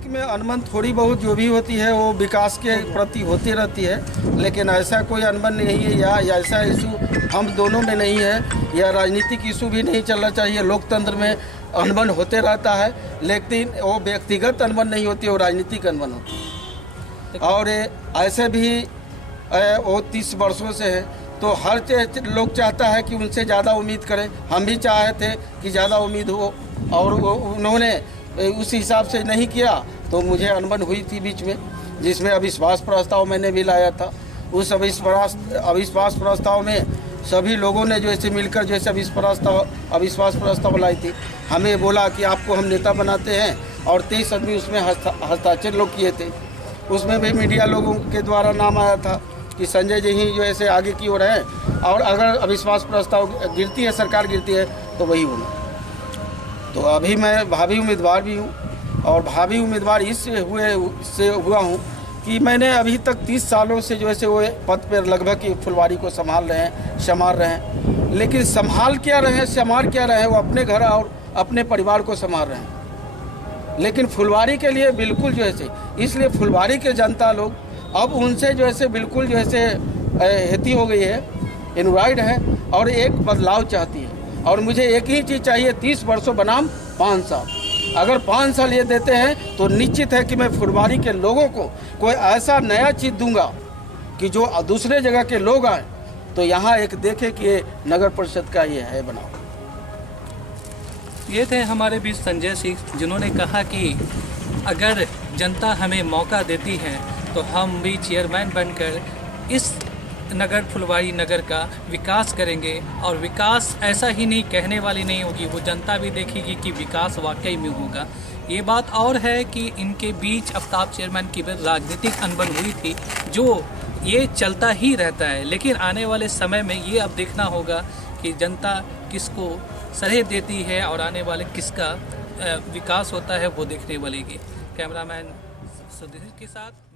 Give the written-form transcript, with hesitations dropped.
राजनीतिक में अनबन थोड़ी बहुत जो भी होती है वो विकास के प्रति होती रहती है, लेकिन ऐसा कोई अनबन नहीं है या ऐसा इशू हम दोनों में नहीं है, या राजनीतिक इशू भी नहीं चलना चाहिए। लोकतंत्र में अनबन होते रहता है, लेकिन वो व्यक्तिगत अनबन नहीं होती, वो राजनीतिक अनबन होती है। और ऐसे भी वो 30 वर्षों से है, तो हर लोग चाहता है कि उनसे ज़्यादा उम्मीद करें। हम भी चाहे थे कि ज़्यादा उम्मीद हो, और उन्होंने उस हिसाब से नहीं किया, तो मुझे अनबन हुई थी बीच में, जिसमें अविश्वास प्रस्ताव मैंने भी लाया था। उस अविश्वास प्रस्ताव में सभी लोगों ने जो ऐसे मिलकर जैसे अविश्वास प्रस्ताव लाई थी, हमें बोला कि आपको हम नेता बनाते हैं, और 23 आदमी उसमें हस्ताक्षर लोग किए थे। उसमें भी मीडिया लोगों के द्वारा नाम आया था कि संजय जी ही जो ऐसे आगे की ओर हैं, और अगर अविश्वास प्रस्ताव गिरती है, सरकार गिरती है, तो वही होगा। तो अभी मैं भावी उम्मीदवार भी हूँ, और भावी उम्मीदवार इससे हुआ हूँ कि मैंने अभी तक 30 सालों से जो है वो पद पर लगभग फुलवारी को संभाल रहे हैं। लेकिन संभाल क्या रहे हैं, संभाल क्या रहे हैं, वो अपने घर और अपने परिवार को संभाल रहे हैं। लेकिन फुलवारी के लिए बिल्कुल जो है, इसलिए फुलवारी के जनता लोग अब उनसे जो है बिल्कुल जो है हेती हो गई है, इनवाइड है, और एक बदलाव चाहती है। और मुझे एक ही चीज़ चाहिए, 30 वर्षों बनाम 5 साल। अगर 5 साल ये देते हैं तो निश्चित है कि मैं फुलवारी के लोगों को कोई ऐसा नया चीज़ दूंगा कि जो दूसरे जगह के लोग आए तो यहाँ एक देखे कि ये नगर परिषद का ये है बनाओ। ये थे हमारे बीच संजय सिंह, जिन्होंने कहा कि अगर जनता हमें मौका देती है तो हम भी चेयरमैन बनकर इस नगर फुलवारी नगर का विकास करेंगे। और विकास ऐसा ही नहीं कहने वाली नहीं होगी, वो जनता भी देखेगी कि विकास वाकई में होगा। ये बात और है कि इनके बीच आफ्ताब चेयरमैन की राजनीतिक अनबन हुई थी, जो ये चलता ही रहता है। लेकिन आने वाले समय में ये अब देखना होगा कि जनता किसको सराह देती है और आने वाले किसका विकास होता है, वो देखने वाली। कैमरामैन सुधीर के साथ